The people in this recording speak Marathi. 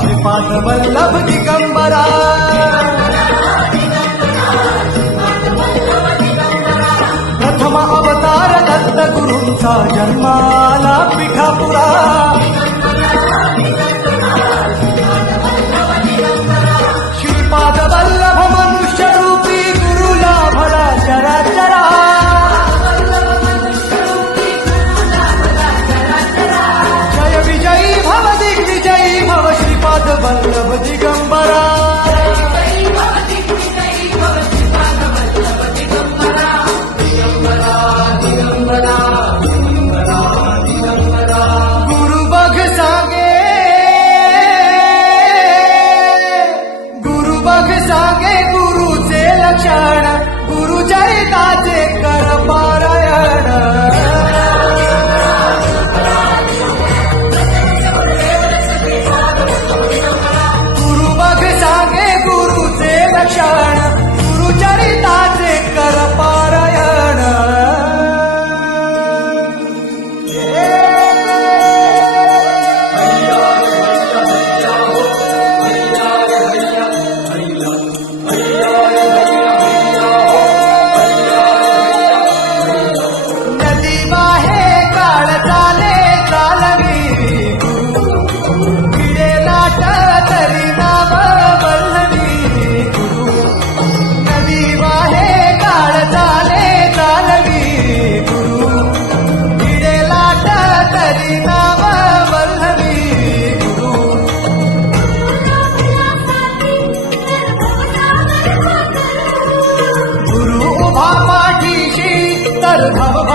श्रीपाद वल्लभ दिगंबरा प्रथम अवतार दत्त गुरूंचा जन्माला पिठापुरा श्रीपाद वल्लभ मनुष्य रूपी गुरुला भला चराचरा जय विजयी भव दिग्विजयी भव श्रीपाद वल्लभ दिगंबरा गुरु बघ सांगे गुरुचे लक्षण गुरुचरिताचे कर पारायण गुरु बघ सांगे गुरुचे लक्षण गुरुचरिताचे कर पारायण भव